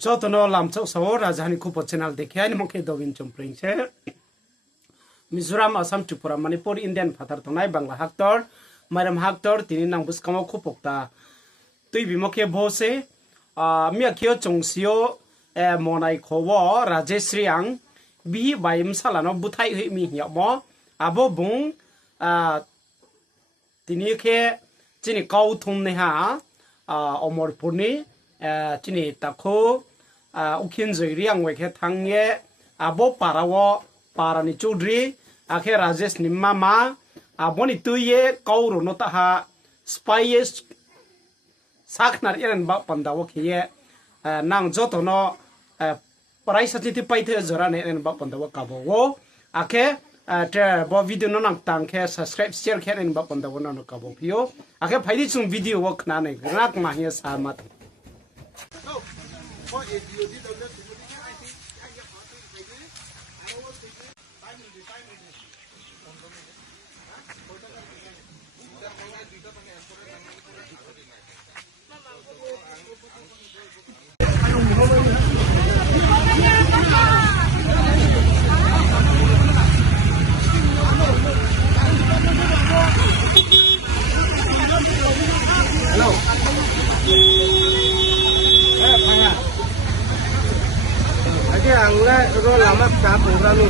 Jotono lamchok sawo rajahani kupo channel dekhe ani mongke dogin chompring se Mizoram Assam Tripura Manipur Indian phatar tongnai Bangla haktor Mairam haktor tini nang buskamo kupokta tui bimoke bose mia kyo chongsio monai khowo Rajeshri ang bihi bayim salano buthai hui mi hyamo abo bung tini ke chini kau thum ne ha Omorpurni chini takho ukhin joiri ang wekhe thangye abo parawo parani chudri akhe Rajesh nimma ma aboni tuye kauro no taha spyes saknar iran ba pandawo khiye nang jotono price atiti paithe jorane iran ba pandawo kabowo akhe bo video no nang tangkhe subscribe share khe iran ba pandawo no kabo pio akhe phaidi chung video work na ne rak ma hiya samat Ro lama ka pura lu.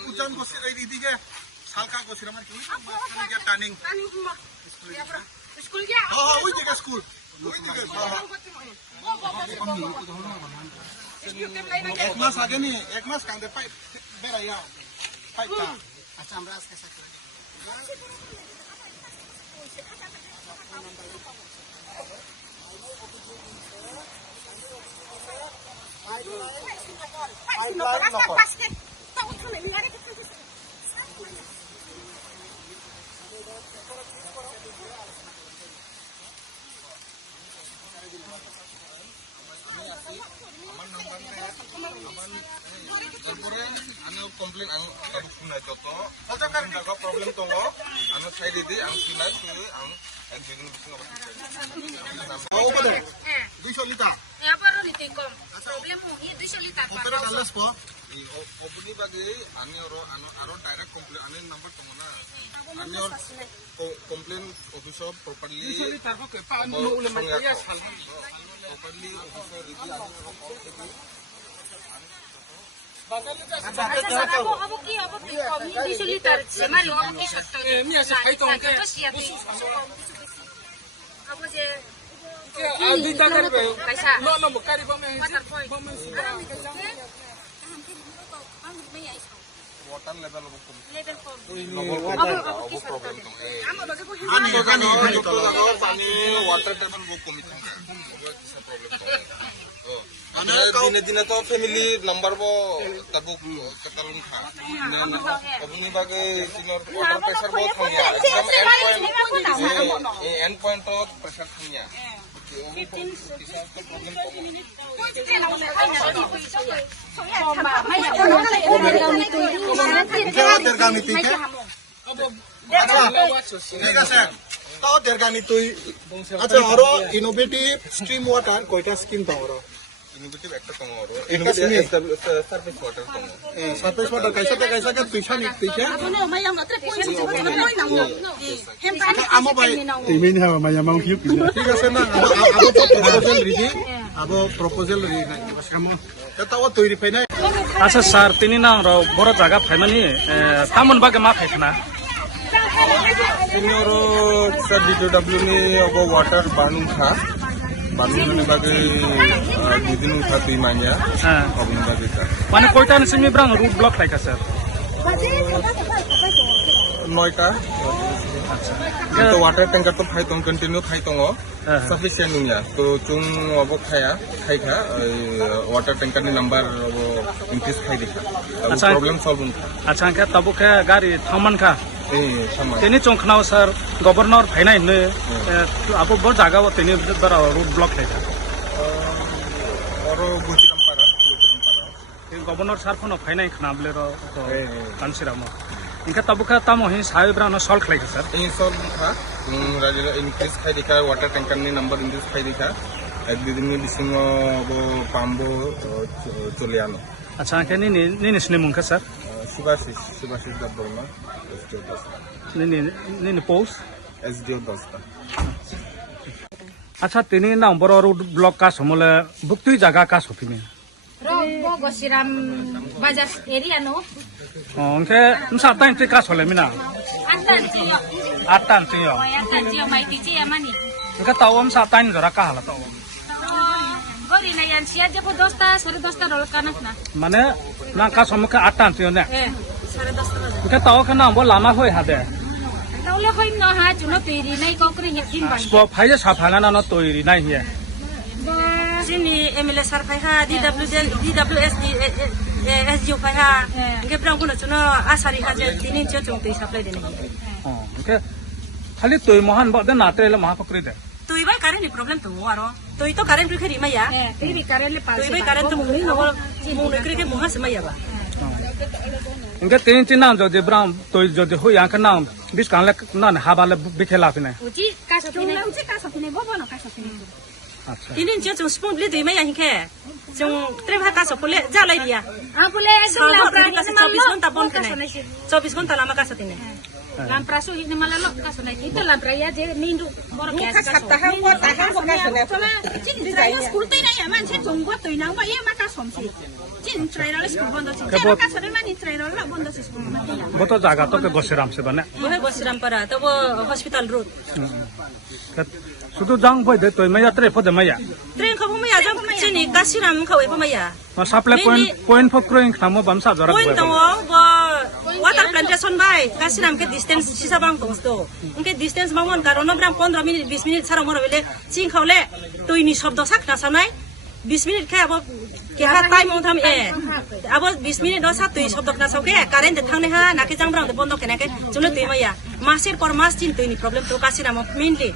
Hujan ko sila ididige salka ko sila man tuwi ya taning school ya oh uy diga school एक मास आगे नहीं एक मास कांदे pipe बेरा या pipe का अच्छा हमरा के साथ komplain ang kadukuna joto hoja kan daga problem tongo anu sai didi ang sinai su ang engine bisno ko oh bade 200 liter ya paro liter kom problem mo hi 200 liter opera dallas po obuni bagi ani aro direct complain ani number tongo na ani or complain office of properly 200 liter ko ke pa anu ulam ya sal properly officer didi ani abo ki kom ni 200 liter semari abo ki sakta Mi asa kai tong ke. abo je Di ta kar be. kaisa No no bukari ba me. water point Ba me. water level of level form abo problem tong ani to daga pani water table bo komi tong isa problem tong dine dine to family number bo tabu katalun kha obuni bage sinor water pressure bo thangya ekdam end point to pressure thangya innovative stream water koita scheme tawro innovative ekta tawro innovative surface water tawro surface water kaisa ka tuisha ni tuisha amo bai Timin ha maya mang hiu. ঠিক আছে না abo proposal ready abo proposal ready na samo tawa তৈরি phi না আচ্ছা sir তিনি না বড় জায়গা ফাইমানি তামন বাগে মা ফাইখনা Senior sa DW ni abo water banung kha banung ni bagi didin kha tuimanya হ্যাঁ abo ni bagi ka মানে কয়টা নিসমি ব্রাং root block Laika sir 9 ka আচ্ছা to water tanker to phai tong continue khai tongo হ্যাঁ sufficient nya to chung abo khaya khai kha water tanker ni number abo increase khai dikha Acha. problem solve আচ্ছা কে তবুকে গাড়ি থামান খা এই সময় তিনি চংখনাও sir governor ফাইনাই নে আবো বড় জায়গা তিনি বড় রোড ব্লক থাকে বড় গুচিরাম পাড়া গভর্নর স্যার ফোন ফাইনাই খানাবলে র কানসিরাম ইনকা তবুকা তামো হি সাহেবরানো সলভ খাইছে স্যার এই সব কথা রাজা ইনক্রিজ খাই দেখা ওয়াটার ট্যাঙ্কারনি নাম্বার ইনক্রিজ খাই দেখা এক দুদিননি বিসিং পাম্বো চলে আনো আচ্ছা নি নি স্নে মুখা স্যার শিবাশিস দাস বর্মা নি পোস্ট এসডিও দস্তা আচ্ছা তিনি নাম বড় রোড ব্লক কাজ সমলে বুকতুই জায়গা কাজ হতিনি Ro gosiram bajar area no. ওকে নসা তাই তে কাজ হলে Mina Antan ciyo. আটটান তিও Oh antan ciyo may tici ya mani. ওকে তাও সা তাই জরা কা হালা তাও Gori na yan siya je po dosta sore dosta rol kanak na. মানে না কাজ সমকে আটটান তিও না Sore dosta bajar. ওকে তাও কে নাম বল লামা হই হাদে Taulo ko no ha chuno tiri nai ko kri ya kim bai. স্প ফাইজে Safana না তৈরি নাই হিয়া sini MLS sar phai ha DWS SGO phai ha nge prang kuno chuno asari ha je tinin cho chung tei supply de nahi ওকে খালি তুই মহান বদে নাতেলে মহাপকরি দে tui bai current ni problem to aro tui to current khari ma ya Tiri karele pal. tui bai current to muni no mu ne kri ke mu ha se ma ya ba ইনকে তিন তিন নাম যদি ব্রাম তুই যদি হই আঙ্কে নাম বিশ কানলে না হাবালে বিখেলা পিনে Uci kasopine. Uci kasopine bobo no kasopine. আচ্ছা tinin cho chung spoon le tui ma ya hinke chung tre bha ka so pole ja lai dia Apule Salvo sula kri ka se 24 ghonta bon ka kene 24 ghonta lama ka satine Lamprasu hini malalo kasonai. Itu lampraya je mindu boro biasa kaso. school tây này mà sẽ trồng qua tùy nào mà em mà cá sống gì chỉ trai đó là school bond đó chỉ chỉ cá sống đấy mà đi trai đó là bond đó chỉ school mà đi à বতো জায়গা তোকে গসিরাম সে বানে bohe bosiram para to bo hospital road শুধু জাং বই দে তুই মাইয়া ত্রে ফদে মাইয়া train ko ma ya jam chini kasiram khawe pa ma ya supply point ফক্রইং খামো বামসা জরা point to bo water plantation bai kasiram ke distance sisa bang to sto unke distance mangon karono bram 15 minute 20 minute sara moro bele ching khawle tui ni shobdo sak na sanai 20 minute khe abo ke ha time mong tham abo 20 minute do sa tui shobdo na sauke current de thangne ha na ke jang brang de bondo ke na ke chule tui ma ya masir por mas chin tui ni problem to kasiram mainly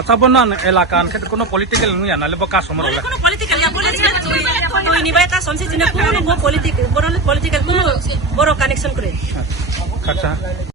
আচ্ছা বনান এলাকান ক্ষেত্রে কোনো political নুয়া নালে বকা সমর Boleh kono political ya boleh cuma tu ini baik kan somsi jenis kono bo politik, boro political kono boro connection kure. আচ্ছা